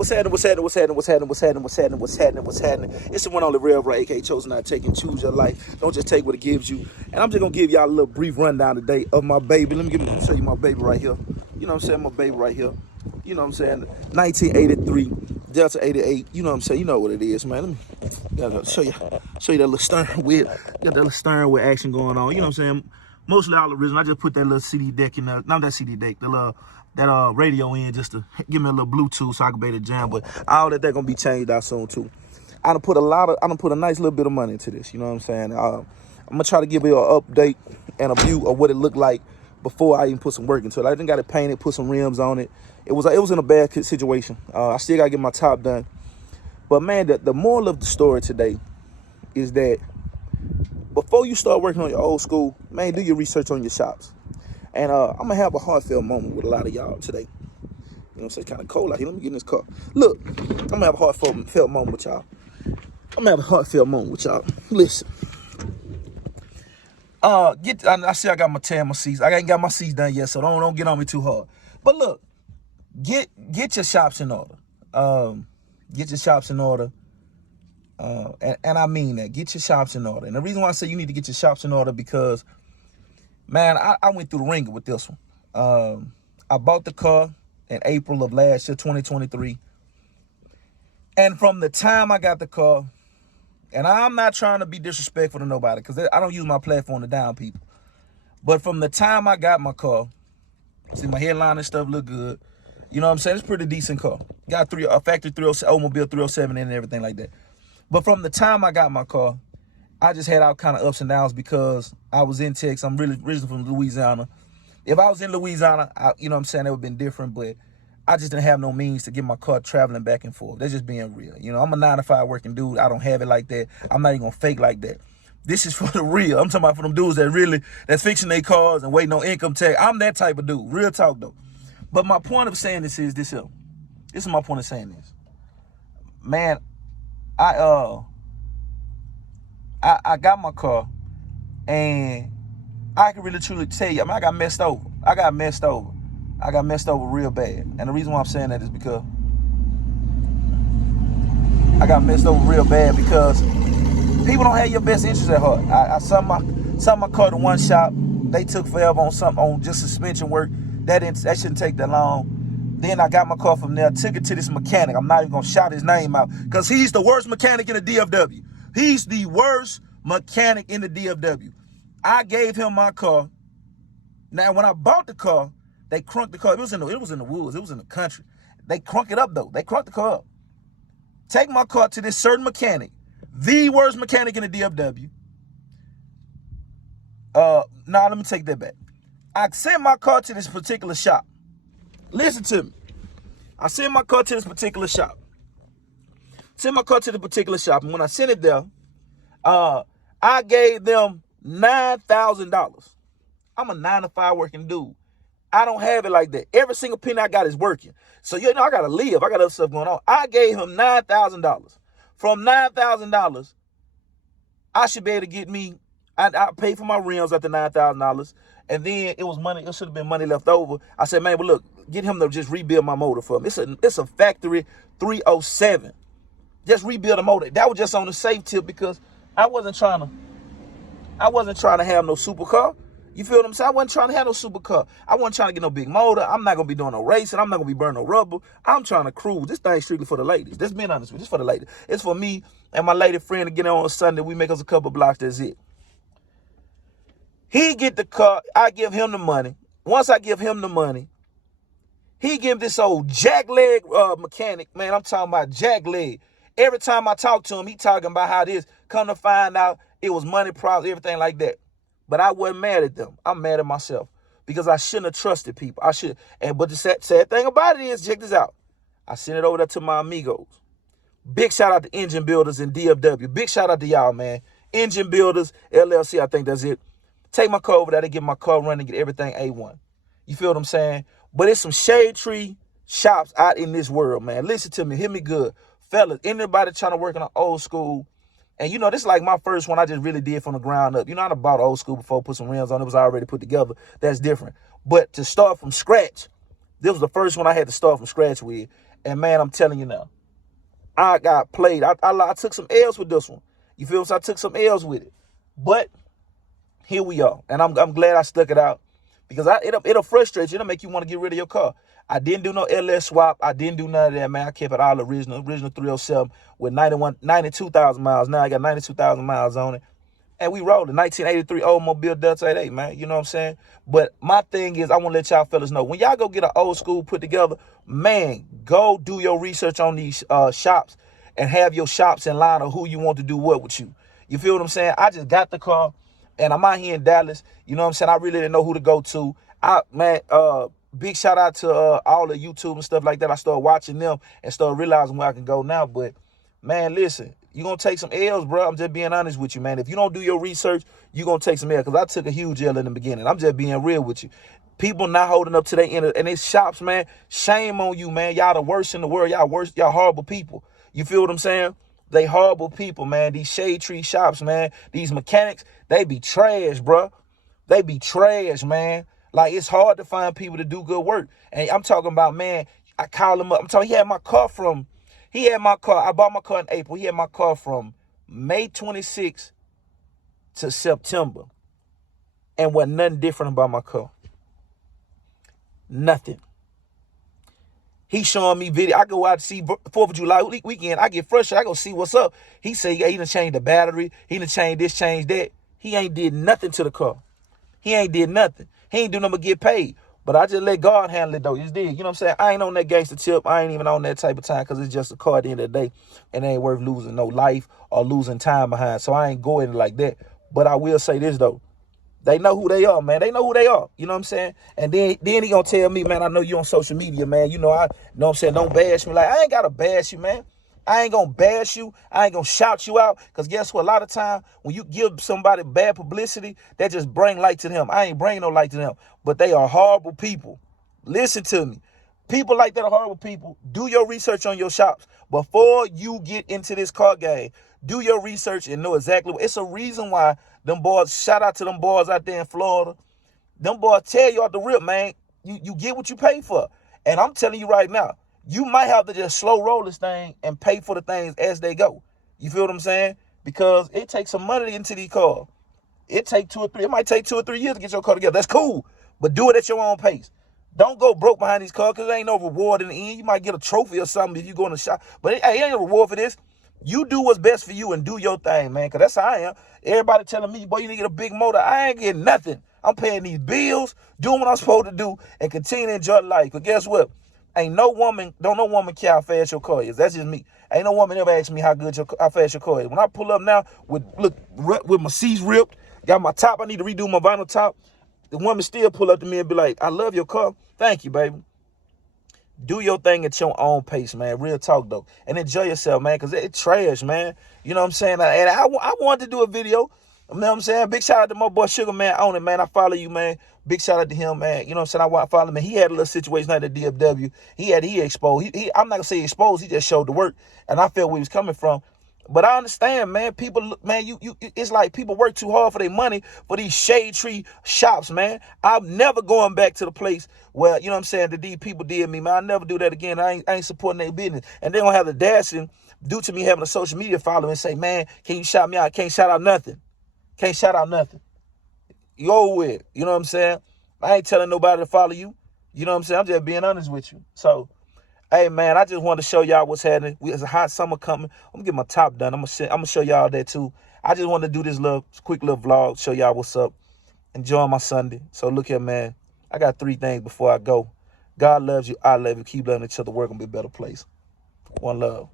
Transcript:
What's happening? What's happening? What's happening? What's happening? What's happening? What's happening? What's happening? What's happening? It's the one on the real, right? AK chosen not taking. Choose your life. Don't just take what it gives you. And I'm just gonna give y'all a little brief rundown today of my baby. Let me show you my baby right here. You know what I'm saying? My baby right here. You know what I'm saying? 1983, Delta 88. You know what I'm saying? You know what it is, man. Let me show you that little steering wheel. Got that little steering wheel action going on. You know what I'm saying? Mostly all original. I just put that little CD deck in there. Not that CD deck. That radio in just to give me a little Bluetooth so I can be able to jam. But all that gonna be changed out soon too. I done put a nice little bit of money into this. You know what I'm saying? I'm gonna try to give you an update and a view of what it looked like before I even put some work into it. I didn't got it painted, put some rims on it. It was in a bad situation. I still gotta get my top done. But man, the moral of the story today is that before you start working on your old school, man, do your research on your shops. And I'm gonna have a heartfelt moment with a lot of y'all today. You know what I'm saying? It's kind of cold out here. Let me get in this car. Look, I'm gonna have a heartfelt moment with y'all. Listen. I see I got my seats. I ain't got my seats done yet, so don't get on me too hard. But look, get your shops in order. Get your shops in order. And I mean that. Get your shops in order. And the reason why I say you need to get your shops in order because, man, I went through the ringer with this one. I bought the car in April of last year, 2023. And from the time I got the car, and I'm not trying to be disrespectful to nobody because I don't use my platform to down people. But from the time I got my car, see my headline and stuff look good. You know what I'm saying? It's a pretty decent car. Got a factory 307, Oldsmobile 307 and everything like that. But from the time I got my car, I just had all kind of ups and downs because I was in Texas. I'm really originally from Louisiana. If I was in Louisiana, you know what I'm saying, it would have been different. But I just didn't have no means to get my car traveling back and forth. That's just being real. You know, I'm a 9-to-5 working dude. I don't have it like that. I'm not even going to fake like that. This is for the real. I'm talking about for them dudes that's fixing their cars and waiting on income tax. I'm that type of dude. Real talk, though. But my point of saying this is this here. This is my point of saying this. Man, I got my car, and I can really truly tell you, I mean, I got messed over. I got messed over real bad. And the reason why I'm saying that is because I got messed over real bad because people don't have your best interests at heart. I sold my car to one shop. They took forever on just suspension work. That shouldn't take that long. Then I got my car from there, took it to this mechanic. I'm not even gonna shout his name out because he's the worst mechanic in the DFW. He's the worst mechanic in the DFW. I gave him my car. Now, when I bought the car, they crunked the car. It was in the woods. It was in the country. They crunk it up, though. They crunked the car up. Take my car to this certain mechanic, the worst mechanic in the DFW. Let me take that back. I sent my car to this particular shop. Listen to me. I sent my car to this particular shop. And when I sent it there, I gave them $9,000. I'm a 9-to-5 working dude. I don't have it like that. Every single penny I got is working. So, you know, I got to live. I got other stuff going on. I gave him $9,000. From $9,000, I should be able to get me, I paid for my rims after $9,000. And then it was money, it should have been money left over. I said, man, but look, get him to just rebuild my motor for me. It's a factory 307. Just rebuild a motor. That was just on the safe tip because I wasn't trying to have no supercar. You feel what I'm saying? I wasn't trying to have no supercar. I wasn't trying to get no big motor. I'm not going to be doing no racing. I'm not going to be burning no rubber. I'm trying to cruise. This thing's strictly for the ladies. Just being honest with you. It's for the ladies. It's for me and my lady friend to get on Sunday. We make us a couple blocks. That's it. He get the car. I give him the money. Once I give him the money, he give this old jackleg mechanic. Man, I'm talking about jackleg. Every time I talk to him, he talking about how this. Come to find out, it was money problems, everything like that. But I wasn't mad at them. I'm mad at myself because I shouldn't have trusted people. But the sad thing about it is, check this out. I sent it over there to my amigos. Big shout out to Engine Builders in DFW. Big shout out to y'all, man. Engine Builders, LLC, I think that's it. Take my car over there to get my car running, get everything A1. You feel what I'm saying? But it's some shade tree shops out in this world, man. Listen to me. Hear me good. Fellas, anybody trying to work in an old school, and you know, this is like my first one I just really did from the ground up. You know, I done bought old school before, put some rims on. It was already put together. That's different. But to start from scratch, this was the first one I had to start from scratch with. And man, I'm telling you now, I got played. I took some L's with this one. You feel me? So I took some L's with it. But here we are. And I'm glad I stuck it out, because it'll frustrate you. It'll make you want to get rid of your car. I didn't do no LS swap. I didn't do none of that, man. I kept it all original 307 with 92,000 miles. Now I got 92,000 miles on it. And we rolled a 1983 Oldsmobile Delta 88, man. You know what I'm saying? But my thing is, I want to let y'all fellas know, when y'all go get an old school put together, man, go do your research on these shops and have your shops in line of who you want to do what with you. You feel what I'm saying? I just got the car, and I'm out here in Dallas. You know what I'm saying? I really didn't know who to go to. Big shout out to all the YouTube and stuff like that. I started watching them and started realizing where I can go now. But, man, listen, you're going to take some L's, bro. I'm just being honest with you, man. If you don't do your research, you're going to take some L's, because I took a huge L in the beginning. I'm just being real with you. People not holding up to their end, and it's shops, man. Shame on you, man. Y'all the worst in the world. Y'all horrible people. You feel what I'm saying? They horrible people, man. These shade tree shops, man. These mechanics, they be trash, bro. They be trash, man. Like, it's hard to find people to do good work. And I'm talking about, man, I call him up. I'm talking, he had my car, I bought my car in April. He had my car from May 26th to September. And wasn't nothing different about my car. Nothing. He showing me video. I go out to see 4th of July weekend. I get frustrated. I go see what's up. He say he done changed the battery. He done changed this, changed that. He ain't did nothing to the car. He ain't did nothing. He ain't do nothing but get paid. But I just let God handle it, though. It's did. You know what I'm saying? I ain't on that gangster tip. I ain't even on that type of time, because it's just a car at the end of the day. And it ain't worth losing no life or losing time behind. So I ain't going like that. But I will say this, though. They know who they are, man. They know who they are. You know what I'm saying? And then he gonna tell me, man, I know you on social media, man. You know what I'm saying? Don't bash me. Like, I ain't gotta bash you, man. I ain't gonna bash you. I ain't gonna shout you out. Because guess what? A lot of time when you give somebody bad publicity, that just bring light to them. I ain't bringing no light to them. But they are horrible people. Listen to me. People like that are horrible people. Do your research on your shops. Before you get into this car game, do your research and know exactly what. It's a reason why them boys, shout out to them boys out there in Florida. Them boys tell you off the rip, man, you get what you pay for. And I'm telling you right now, you might have to just slow roll this thing and pay for the things as they go. You feel what I'm saying? Because it takes some money into these cars. It might take 2 or 3 years to get your car together. That's cool. But do it at your own pace. Don't go broke behind these cars, because there ain't no reward in the end. You might get a trophy or something if you go in the shop. But it ain't a reward for this. You do what's best for you and do your thing, man, because that's how I am. Everybody telling me, boy, you need to get a big motor. I ain't getting nothing. I'm paying these bills, doing what I'm supposed to do, and continue to enjoy life. But guess what? Don't no woman care how fast your car is. That's just me. Ain't no woman ever asked me how fast your car is. When I pull up now with my seats ripped, got my top, I need to redo my vinyl top, the woman still pull up to me and be like, I love your car. Thank you, baby. Do your thing at your own pace, man. Real talk, though. And enjoy yourself, man, because it's trash, man. You know what I'm saying? And I wanted to do a video. You know what I'm saying? Big shout out to my boy Sugar Man on it, man. I follow you, man. Big shout out to him, man. You know what I'm saying? I follow him. He had a little situation at the DFW. He exposed. I'm not going to say exposed. He just showed the work. And I felt where he was coming from. But I understand, man. People, man, it's like people work too hard for their money for these shade tree shops, man. I'm never going back to the place where, you know what I'm saying, that these people did me, man. I'll never do that again. I ain't supporting their business. And they don't have the dashing due to me having a social media following and say, man, can you shout me out? Can't shout out nothing. Can't shout out nothing. You over with. You know what I'm saying? I ain't telling nobody to follow you. You know what I'm saying? I'm just being honest with you. So, hey, man, I just wanted to show y'all what's happening. It's a hot summer coming. I'm going to get my top done. I'm going to show y'all that, too. I just wanted to do this quick little vlog, show y'all what's up. Enjoy my Sunday. So, look here, man. I got 3 things before I go. God loves you. I love you. Keep loving each other. We're going to be a better place. One love.